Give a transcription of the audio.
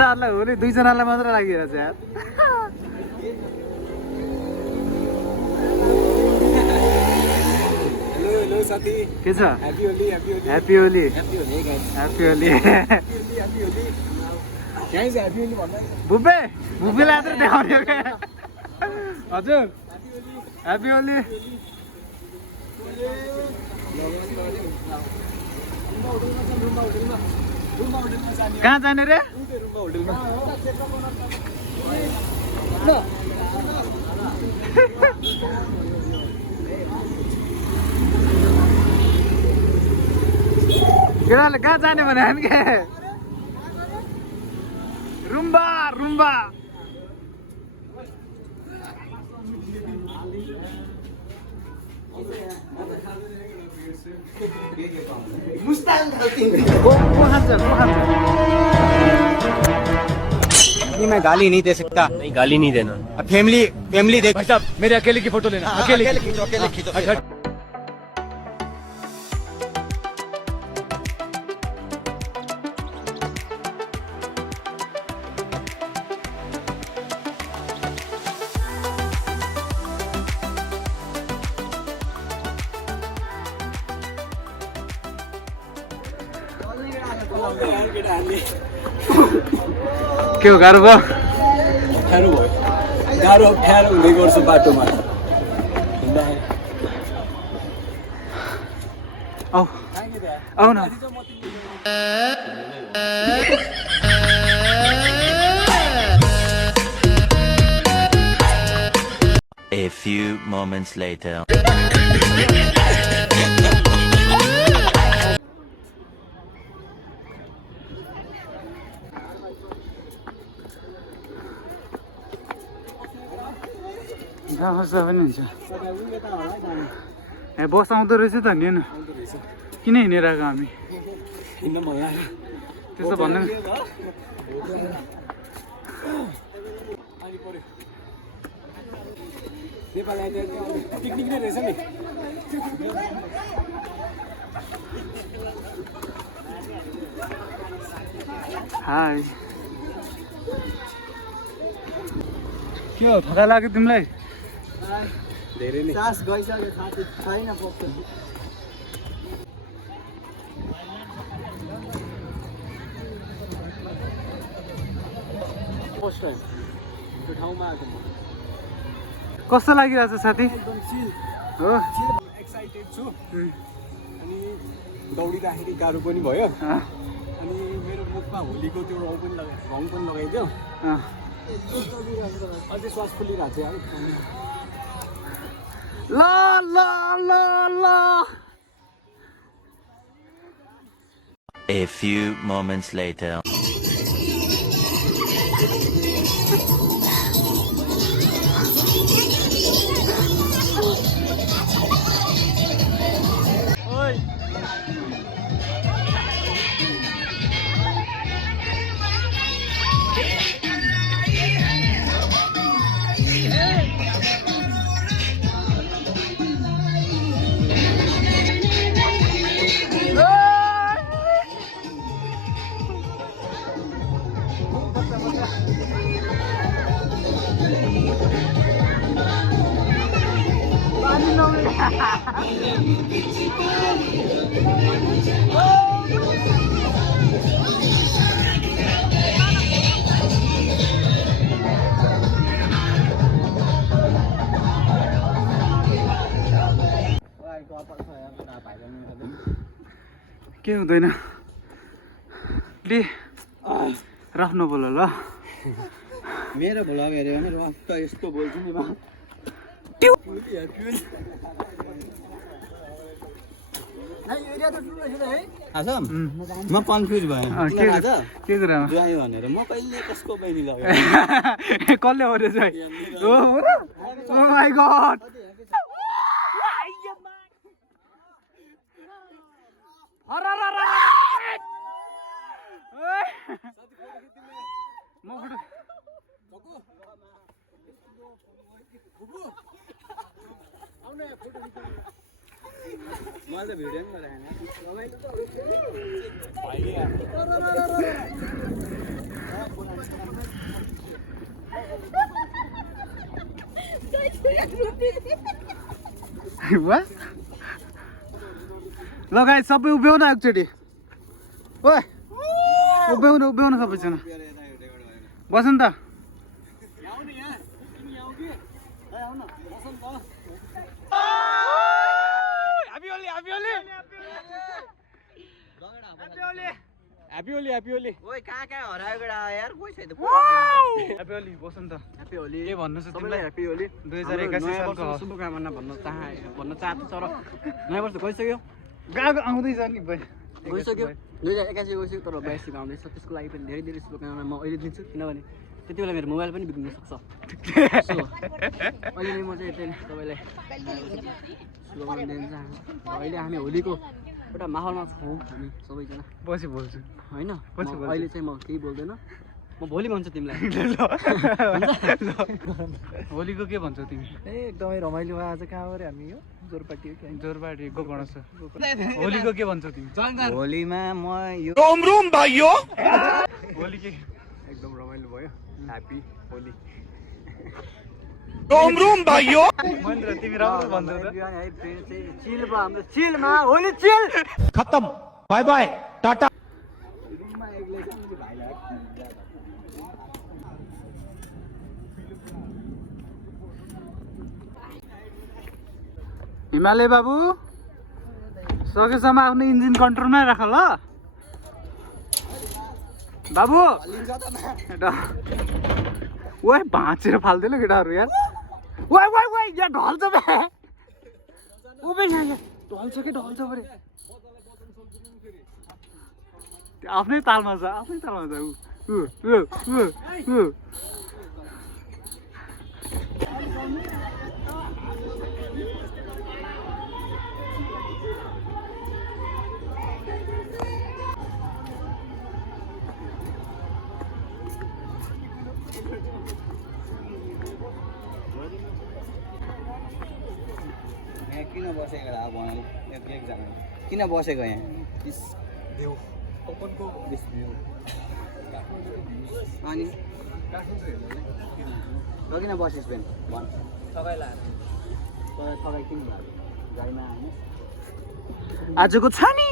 केटाहरूलाई होली दुईजनालाई मात्र लागिरहेछ यार हेलो साथी के छ happy Holi happy Holi happy Holi happy Holi guys happy Holi happy Holi guys happy Holi भन्दा बुबेलाई मात्र देखाउने हो क्या हजुर ह्यापी होली कहाँ जाने रे केटाले कहाँ जाने भने हामी के रुम्बा रुम्बा मुस्ताङ खाल्टी को खान्छ मैं गाली नहीं दे सकता नहीं गाली नहीं देना फैमिली देख भाई साहब मेरे अकेले की फोटो लेना अकेले खींचो के हो गाह्रो भयो गाह्रो अप्ठ्यारो हुँदै गर्छु बाटोमा आऊ आऊ न A few moments later. जहाँ बस्दा पनि हुन्छ ए बस आउँदो रहेछ त नि होइन किन हिँडिरहेको हामी त्यस्तो भन्नु पिकनिक नै रहेछ नि हाई के हो थका लाग्यो तिमीलाई धेरै नै सास गइसक्यो साथी छैन पक्क फर्स्ट टाइम त्यो ठाउँमा आएको म कस्तो लागिरहेछ साथी एकदम चिल हो एक्साइटेड छु अनि दौडिँदाखेरि गाह्रो पनि भयो अनि मेरो मुखमा होलीको त्यो रङ पनि लगाइदियो अझै श्वास फुलिरहेको थियो ल ल ल ल A few moments later. के हुँदैन ले राख्नु बोल ल मेरो भोला हेऱ्यो भने रक्त यस्तो बोल्छु नि म म कन्फ्युज भएँ के कुरामा जुवाई भनेर म कहिले कसको बहिनी लगाएँ कसले हो रे चाहिँ ओ माई गॉड मैले त भिडियो पनि गरेँ ल गाइस सबै उभ्याउन एकचोटि ओए उभ्याउनु सबैजना बस नि त ह्याप्पी होली ह्याप्पी होली ओइ कहाँ हराएको यार कोही छैन ह्याप्पी होली बस नि त ह्याप्पी होली के भन्नु छ सबैलाई ह्याप्पी होली 2081 सालको शुभकामना भन्न चाहन्छु तर नयाँ वर्ष गइसक्यो गएको आउँदैछ नि गइसक्यो 2081 गइसक्यो तर 82 आउँदैछ त्यसको लागि पनि धेरै धेरै शुभकामना म अहिले दिन्छु किनभने त्यति बेला मेरो मोबाइल पनि बिग्रिन सक्छ सो अहिले नै म चाहिँ तपाईँलाई शुभकामना दिन चाहन्छु अहिले हामी होलीको एउटा माहौलमा छौँ हामी सबैजना पछि बोल्छु होइन अहिले चाहिँ म केही बोल्दैन म भोलि भन्छु तिमीलाई होलीको के भन्छौ तिमी एकदमै रमाइलो भयो आज कहाँ गऱ्यो हामी यो जोरपाटी जोरपाटी गोकर्ण होलीको के भन्छौ तिमी होलीमा म यो होली के एकदम रमाइलो भयो ह्याप्पी होली महेन्द्र तिमी राम्रो भन्छौ त चिल भयो हाम्रो चिलमा होली चिल खत्म बाय बाय टाटा हिमालय बाबु सकेसम्म आफ्नो इन्जिन कन्ट्रोलमै राख ल बाबु ओए भाँचेर फाल्दैन केटाहरू यार वाइ वाइ वाइ यहाँ ढल्छ बे उभे यहाँ ढल्छ के ढल्छ परे आफ्नै तालमा छ ऊ किन बसेको अब एकजना किन बसेको यहाँ अनि किन बसेस् पेन भन् थकाइ किन भयो गाडीमा आजको छ नि